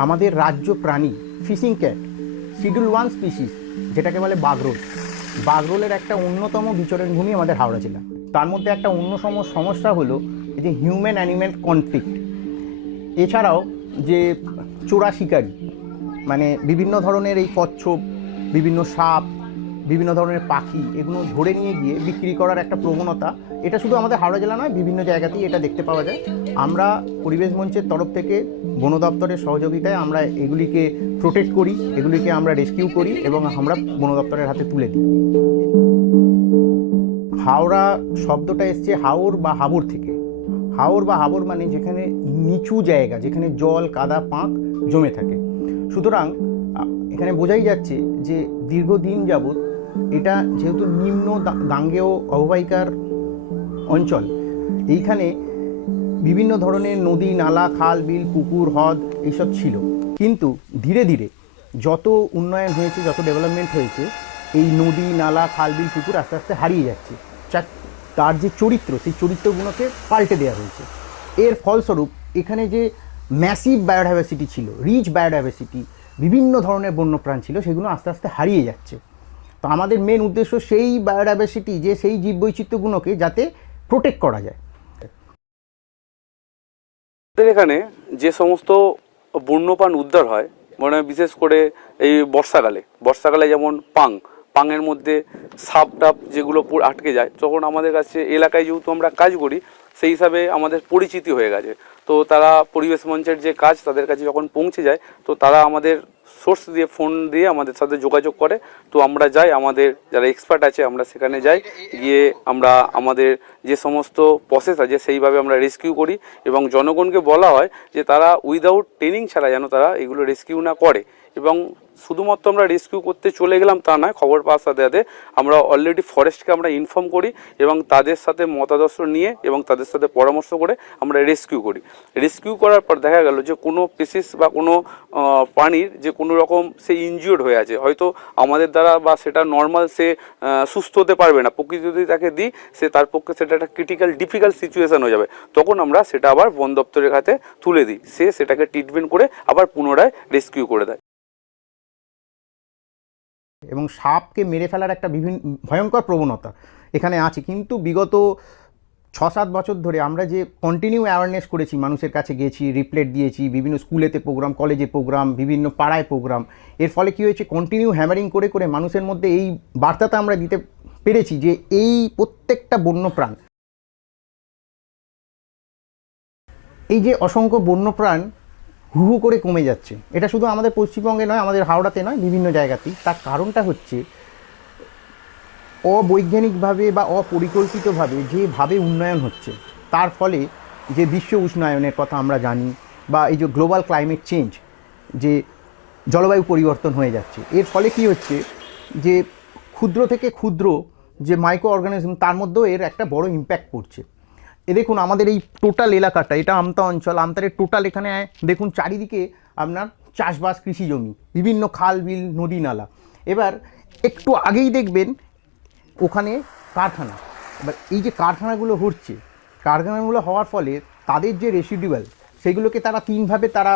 আমাদের রাজ্য প্রাণী ফিশিং ক্যাট শিডিউল 1 স্পিসিস যেটাকে বলে বাগরোল। বাগরোলের একটা অন্যতম বিচরণভূমি আমাদের হাওড়া জেলা। তার মধ্যে একটা অন্যতম সমস্যা হলো এই যে হিউম্যান অ্যানিম্যাল কনফ্লিক্ট। এছাড়াও যে চোরা শিকারি, মানে বিভিন্ন ধরনের এই কচ্ছপ, বিভিন্ন সাপ, বিভিন্ন ধরনের পাখি, এগুলো ধরে নিয়ে গিয়ে বিক্রি করার একটা প্রবণতা, এটা শুধু আমাদের হাওড়া জেলা নয়, বিভিন্ন জায়গাতেই এটা দেখতে পাওয়া যায়। আমরা পরিবেশ মঞ্চের তরফ থেকে বন দপ্তরের সহযোগিতায় আমরা এগুলিকে প্রোটেক্ট করি, এগুলিকে আমরা রেস্কিউ করি এবং আমরা বন দপ্তরের হাতে তুলে দিই। হাওড়া শব্দটা এসছে হাওর বা হাবর থেকে। হাওর বা হাবর মানে যেখানে নিচু জায়গা, যেখানে জল, কাদা, পাঁক জমে থাকে। সুতরাং এখানে বোঝাই যাচ্ছে যে দীর্ঘদিন যাবৎ এটা যেহেতু নিম্ন গাঙ্গেয় অববাহিকার অঞ্চল, এইখানে বিভিন্ন ধরনের নদী, নালা, খাল, বিল, পুকুর, হ্রদ এইসব ছিল। কিন্তু ধীরে ধীরে যত উন্নয়ন হয়েছে, যত ডেভেলপমেন্ট হয়েছে, এই নদী, নালা, খাল, বিল, পুকুর আস্তে আস্তে হারিয়ে যাচ্ছে। তার যে চরিত্র, সেই চরিত্রগুলোকে পাল্টে দেওয়া হয়েছে। এর ফলস্বরূপ এখানে যে ম্যাসিভ বায়োডাইভার্সিটি ছিল, রিচ বায়োডাইভার্সিটি, বিভিন্ন ধরনের বন্যপ্রাণ ছিল, সেগুলো আস্তে আস্তে হারিয়ে যাচ্ছে। তো আমাদের মেন উদ্দেশ্য সেই বায়োডাইভার্সিটি, যে সেই জীববৈচিত্র্যগুলোকে যাতে প্রোটেক্ট করা যায়। এখানে যে সমস্ত বন্যপ্রাণ উদ্ধার হয়, মানে বিশেষ করে এই বর্ষাকালে যেমন পাঙের মধ্যে সাপ টাপ যেগুলো আটকে যায়, তখন আমাদের কাছে এলাকায় যেহেতু আমরা কাজ করি, সেই হিসাবে আমাদের পরিচিতি হয়ে গেছে। তো তারা পরিবেশ মঞ্চের যে কাজ, তাদের কাছে যখন পৌঁছে যায়, তো তারা আমাদের সোর্স দিয়ে, ফোন দিয়ে আমাদের সাথে যোগাযোগ করে। তো আমরা যাই, আমাদের যারা এক্সপার্ট আছে আমরা সেখানে যাই, গিয়ে আমরা আমাদের যে সমস্ত প্রসেস আছে সেইভাবে আমরা রেস্কিউ করি। এবং জনগণকে বলা হয় যে তারা উইদাউট ট্রেনিং ছাড়া যেন তারা এগুলো রেস্কিউ না করে। এবং শুধুমাত্র আমরা রেস্কিউ করতে চলে গেলাম তা নয়, খবর পাওয়ার সাথে সাথে আমরা অলরেডি ফরেস্টকে আমরা ইনফর্ম করি এবং তাদের সাথে মতাদর্শ নিয়ে এবং তাদের সাথে পরামর্শ করে আমরা রেস্কিউ করি। রেস্কিউ করার পর দেখা গেল যে কোনো স্পিসিস বা কোনো প্রাণীর যে কোনো রকম সে ইনজিওর্ড হয়ে আছে, হয়তো আমাদের দ্বারা বা সেটা নর্মাল সে সুস্থ হতে পারবে না, প্রকৃতি যদি তাকে দিই, সে তার পক্ষে সেটা একটা ডিফিকাল্ট সিচুয়েশন হয়ে যাবে, তখন আমরা সেটা আবার বন দপ্তরের হাতে তুলে দিই। সে সেটাকে ট্রিটমেন্ট করে আবার পুনরায় রেস্কিউ করে দেয়। এবং সাপকে মেরে ফেলার একটা ভয়ঙ্কর প্রবণতা এখানে আছে। কিন্তু বিগত 6-7 বছর ধরে আমরা যে কন্টিনিউ অ্যাওয়ারনেস করেছি, মানুষের কাছে গেছি, রিপ্লেট দিয়েছি, বিভিন্ন স্কুলেতে প্রোগ্রাম, কলেজে প্রোগ্রাম, বিভিন্ন পাড়ায় প্রোগ্রাম, এর ফলে কী হয়েছে, কন্টিনিউ হ্যামারিং করে করে মানুষের মধ্যে এই বার্তাটা আমরা দিতে পেরেছি যে এই প্রত্যেকটা বন্যপ্রাণ, এই যে অসংখ্য বন্যপ্রাণ হু হু করে কমে যাচ্ছে, এটা শুধু আমাদের পশ্চিমবঙ্গে নয়, আমাদের হাওড়াতে নয়, বিভিন্ন জায়গাতেই। তার কারণটা হচ্ছে অবৈজ্ঞানিকভাবে বা অপরিকল্পিতভাবে যেভাবে উন্নয়ন হচ্ছে, তার ফলে যে বিশ্ব উষ্ণায়নের কথা আমরা জানি, বা এই যে গ্লোবাল ক্লাইমেট চেঞ্জ, যে জলবায়ু পরিবর্তন হয়ে যাচ্ছে, এর ফলে কি হচ্ছে যে ক্ষুদ্র থেকে ক্ষুদ্র যে মাইক্রো অর্গানিজম, তার মধ্যেও এর একটা বড় ইম্প্যাক্ট পড়ছে। দেখুন আমাদের এই টোটাল এলাকাটা, এটা আমতা অঞ্চল, আমতারের টোটাল এখানে দেখুন চারিদিকে আপনার চাষবাস, কৃষি জমি, বিভিন্ন খাল, বিল, নদী, নালা। এবার একটু আগেই দেখবেন ওখানে কারখানা। এবার এই যে কারখানাগুলো হচ্ছে, কারখানাগুলো হওয়ার ফলে তাদের যে রেসিডুয়াল, সেগুলোকে তারা তিনভাবে তারা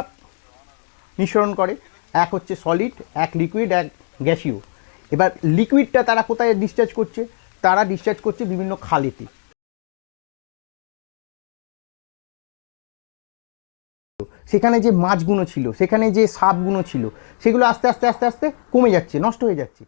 নিঃসরণ করে। এক হচ্ছে সলিড, এক লিকুইড, এক গ্যাসীয়। এবার লিকুইডটা তারা কোথায় ডিসচার্জ করছে? তারা ডিসচার্জ করছে বিভিন্ন খালেতে। সেখানে যে মাছগুলো ছিল, সেখানে যে সাপগুলো ছিল, সেগুলো আস্তে আস্তে আস্তে আস্তে কমে যাচ্ছে, নষ্ট হয়ে যাচ্ছে।